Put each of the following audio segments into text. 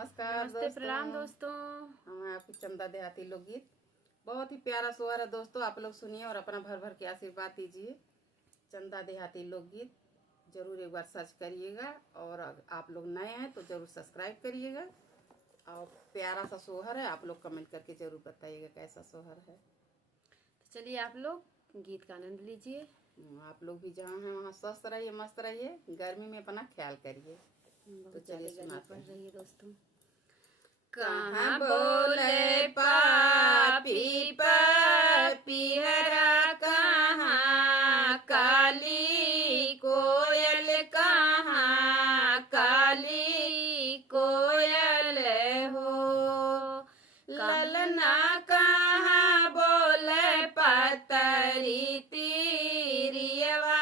नमस्कार नमस्ते, दोस्तों। प्रणाम दोस्तों। हम हैं आपकी चंदा देहाती लोकगीत। बहुत ही प्यारा सोहर है दोस्तों, आप लोग सुनिए और अपना भर भर के आशीर्वाद दीजिए। चंदा देहाती लोकगीत जरूर एक बार सर्च करिएगा, और आप लोग नए हैं तो जरूर सब्सक्राइब करिएगा। और प्यारा सा सोहर है, आप लोग कमेंट करके जरूर बताइएगा कैसा सोहर है। तो चलिए आप लोग गीत का आनंद लीजिए। आप लोग भी जहाँ हैं वहाँ स्वस्थ रहिए, मस्त रहिए, गर्मी में अपना ख्याल करिए। तो चलिए गर्मी सुनाते पड़ हैं। रही है दोस्तों। कहाँ बोले पापी पपीहरा, कहाँ काली कोयल, कहाँ काली कोयल हो। ललना कहाँ बोले पतरी तीरियवा,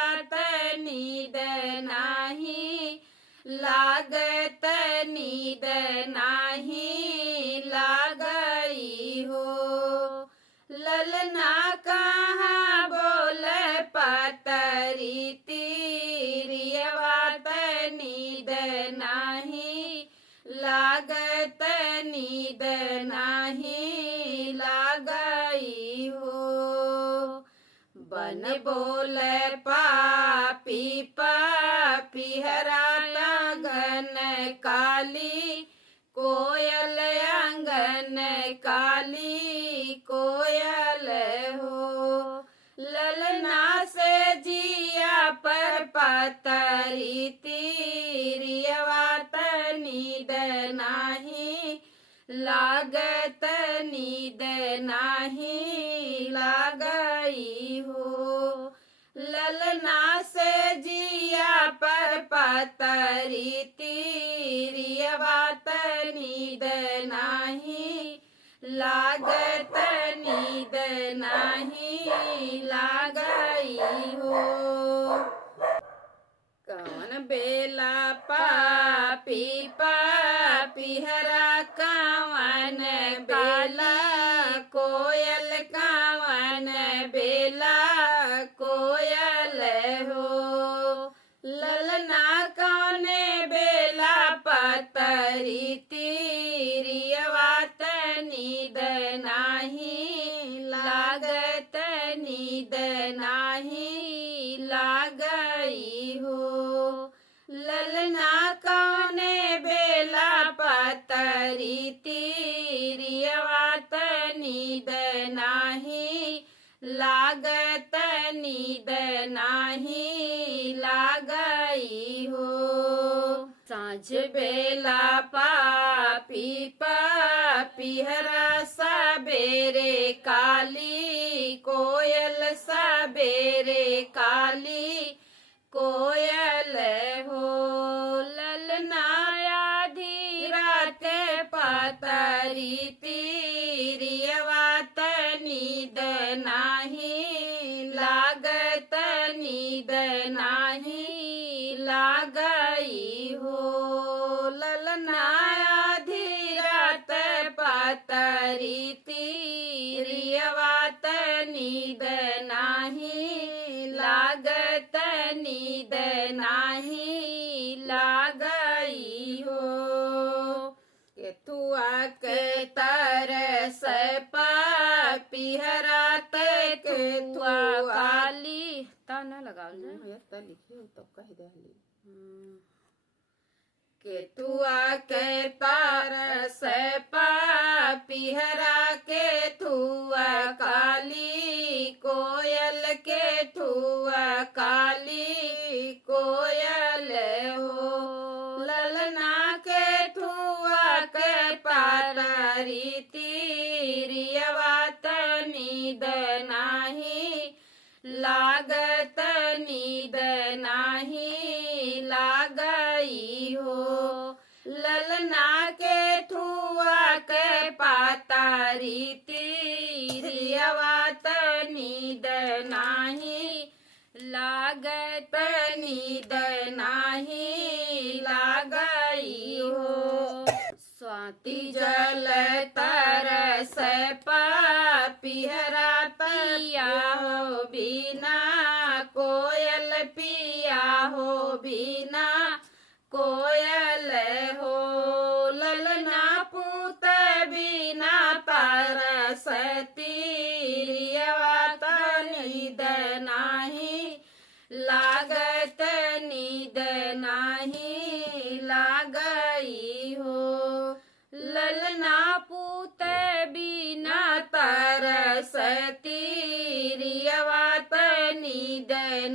नींद नाही लागत, नींद नाही लागई हो। ललना कहाँ बोले पतरी तीरियवा, नींद नाही लागत, नींद नाही लागई हो। बन बोले पापी पपीहरा, आंगन काली कोयल, आंगन काली कोयल हो। ललना से जिया पर पतरी तीरियवा, नींद नाही लागत, नींद नाही लागई हो। ललना से जिया पर पतरी तीरियवा, नींद नाही लागत, नींद नाही लागई हो। कौन बेला पापी पपीहरा, कौन बेला कोयल, कौन बेला कोयल हो। ललना कौन बेला पतरी तीरियवा, नींद नाही लागत, नींद नाही लागई हो। ललना कौन बेला पतरी तीरियवा, नींद नाही लागत, नींद नाही लागई हो। साँझ बेला पापी पपीहरा, सबेरे काली कोयल, सबेरे काली कोयल हो। ललना आधी रात पतरी तीरियवा, नींद नाही लागत, नींद नाही लागई हो। ललना आधी रात पतरी तीरियवा, नींद नाही लागत, नींद नाही लागई हो। केतुआ के तरस पपीहरा, केतुआ काली ताना लगा जाए लिखी तो कह दे। केतुआ के तरस पपीहरा, केतुआ काली कोयल, केतुआ काली कोयल हो। ललना केतुआ के पतरी तीरियवा, नींद नाही लागत, नींद नाही लागई हो। ललना केतुआ के पतरी तीरियवा, नींद नाही लागत, नींद नाही लागई हो। स्वाति जल तरस पपीहरा, पिया हो बिना कोयल, पिया हो बिना कोयल हो। ललना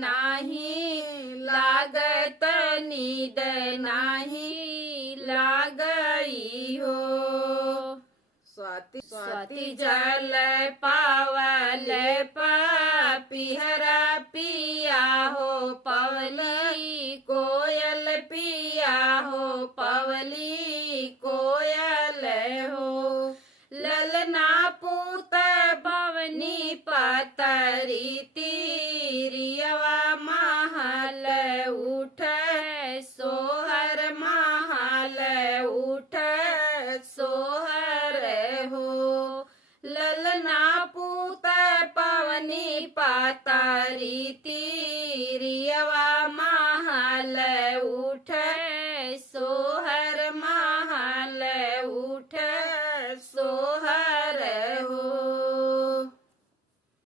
नाही लागत नींद नाही लागई हो। स्वाति जल पावल पिहरा पिया हो पवली कोयल पिया हो पवली कोयल हो। ललना पूत बवनी पतरी तीरियवा महल उठ सोहर महल उठ सोहर हो। ललना पूत पवनी पतरी तीरियवा